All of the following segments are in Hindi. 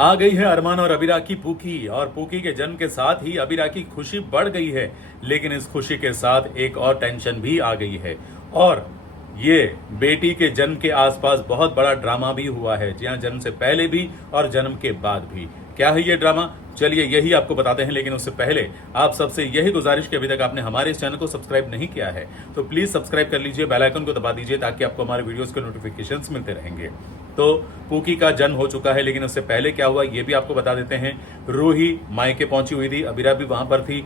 आ गई है अरमान और अबीरा की पूकी, और पूकी के जन्म के साथ ही अबीरा की खुशी बढ़ गई है। लेकिन इस खुशी के साथ एक और टेंशन भी आ गई है, और ये बेटी के जन्म के आसपास बहुत बड़ा ड्रामा भी हुआ है। जी हाँ, जन्म से पहले भी और जन्म के बाद भी। क्या है ये ड्रामा, चलिए यही आपको बताते हैं। लेकिन उससे पहले आप सबसे यही गुजारिश कि अभी तक आपने हमारे इस चैनल को सब्सक्राइब नहीं किया है तो प्लीज सब्सक्राइब कर लीजिए, बेल आइकन को दबा दीजिए ताकि आपको हमारे वीडियोस के नोटिफिकेशंस मिलते रहेंगे। तो पूकी का जन्म हो चुका है, लेकिन उससे पहले क्या हुआ ये भी आपको बता देते हैं। रूही मायके पहुंची हुई थी, अबीरा भी वहां पर थी।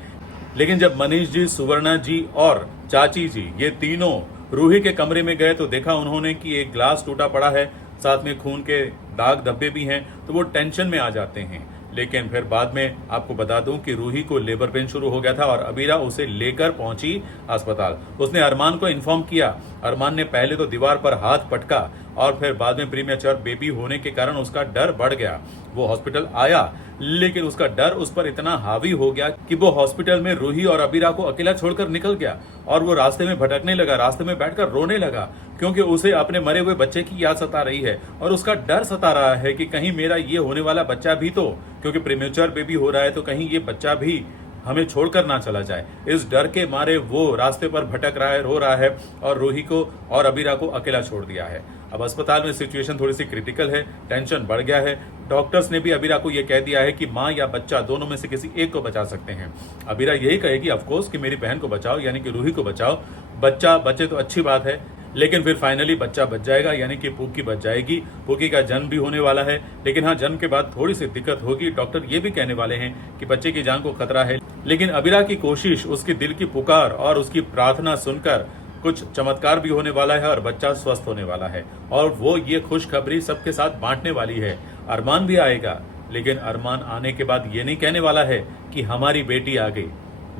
लेकिन जब मनीष जी, सुवर्णा जी और चाची जी ये तीनों रूही के कमरे में गए तो देखा उन्होंने कि एक ग्लास टूटा पड़ा है, साथ में खून के दाग धब्बे भी हैं। तो वो टेंशन में आ जाते हैं। लेकिन फिर बाद में आपको बता दूं कि रूही को लेबर पेन शुरू हो गया था और अबीरा उसे लेकर पहुंची अस्पताल। उसने अरमान को इन्फॉर्म किया। अरमान ने पहले तो दीवार पर हाथ पटका और फिर बाद में प्रीमेच्योर बेबी होने के कारण उसका डर बढ़ गया। वो हॉस्पिटल आया, लेकिन उसका डर उस पर इतना हावी हो गया कि वो हॉस्पिटल में रूही और अबीरा को अकेला छोड़कर निकल गया। और वो रास्ते में भटकने लगा, रास्ते में बैठकर रोने लगा, क्योंकि उसे अपने मरे हुए बच्चे की याद सता रही है। और उसका डर सता रहा है कि कहीं मेरा ये होने वाला बच्चा भी तो, क्योंकि प्रीमेच्योर बेबी हो रहा है, तो कहीं ये बच्चा भी हमें छोड़कर ना चला जाए। इस डर के मारे वो रास्ते पर भटक रहा है, रो रहा है, और रूही को और अबीरा को अकेला छोड़ दिया है। अब अस्पताल में सिचुएशन थोड़ी सी क्रिटिकल है, टेंशन बढ़ गया है। डॉक्टर्स ने भी अबीरा को यह कह दिया है कि माँ या बच्चा दोनों में से किसी एक को बचा सकते हैं। अबीरा यही कहेगी ऑफकोर्स कि मेरी बहन को बचाओ, यानी कि रूही को बचाओ। बच्चा बचे तो अच्छी बात है, लेकिन फिर फाइनली बच्चा बच जाएगा, यानी कि पूकी बच जाएगी। पूकी का जन्म भी होने वाला है। लेकिन हाँ, जन्म के बाद थोड़ी सी दिक्कत होगी। डॉक्टर ये भी कहने वाले हैं कि बच्चे की जान को खतरा है, लेकिन अबीरा की कोशिश, उसकी दिल की पुकार और उसकी प्रार्थना सुनकर कुछ चमत्कार भी होने वाला है और बच्चा स्वस्थ होने वाला है। और वो ये खुशखबरी सबके साथ बांटने वाली है। अरमान भी आएगा, लेकिन अरमान आने के बाद ये नहीं कहने वाला है कि हमारी बेटी आ गई,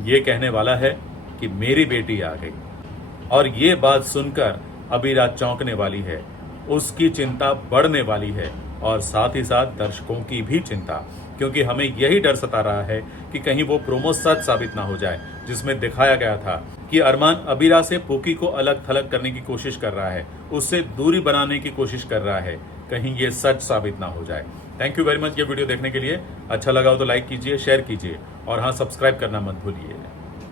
ये कहने वाला है कि मेरी बेटी आ गई। और ये बात सुनकर अबीरा चौंकने वाली है, उसकी चिंता बढ़ने वाली है, और साथ ही साथ दर्शकों की भी चिंता, क्योंकि हमें यही डर सता रहा है कि कहीं वो प्रोमो सच साबित ना हो जाए, जिसमें दिखाया गया था कि अरमान अबीरा से पूकी को अलग थलग करने की कोशिश कर रहा है, उससे दूरी बनाने की कोशिश कर रहा है। कहीं ये सच साबित ना हो जाए। थैंक यू वेरी मच ये वीडियो देखने के लिए। अच्छा लगा हो तो लाइक कीजिए, शेयर कीजिए, और हाँ, सब्सक्राइब करना मत भूलिए।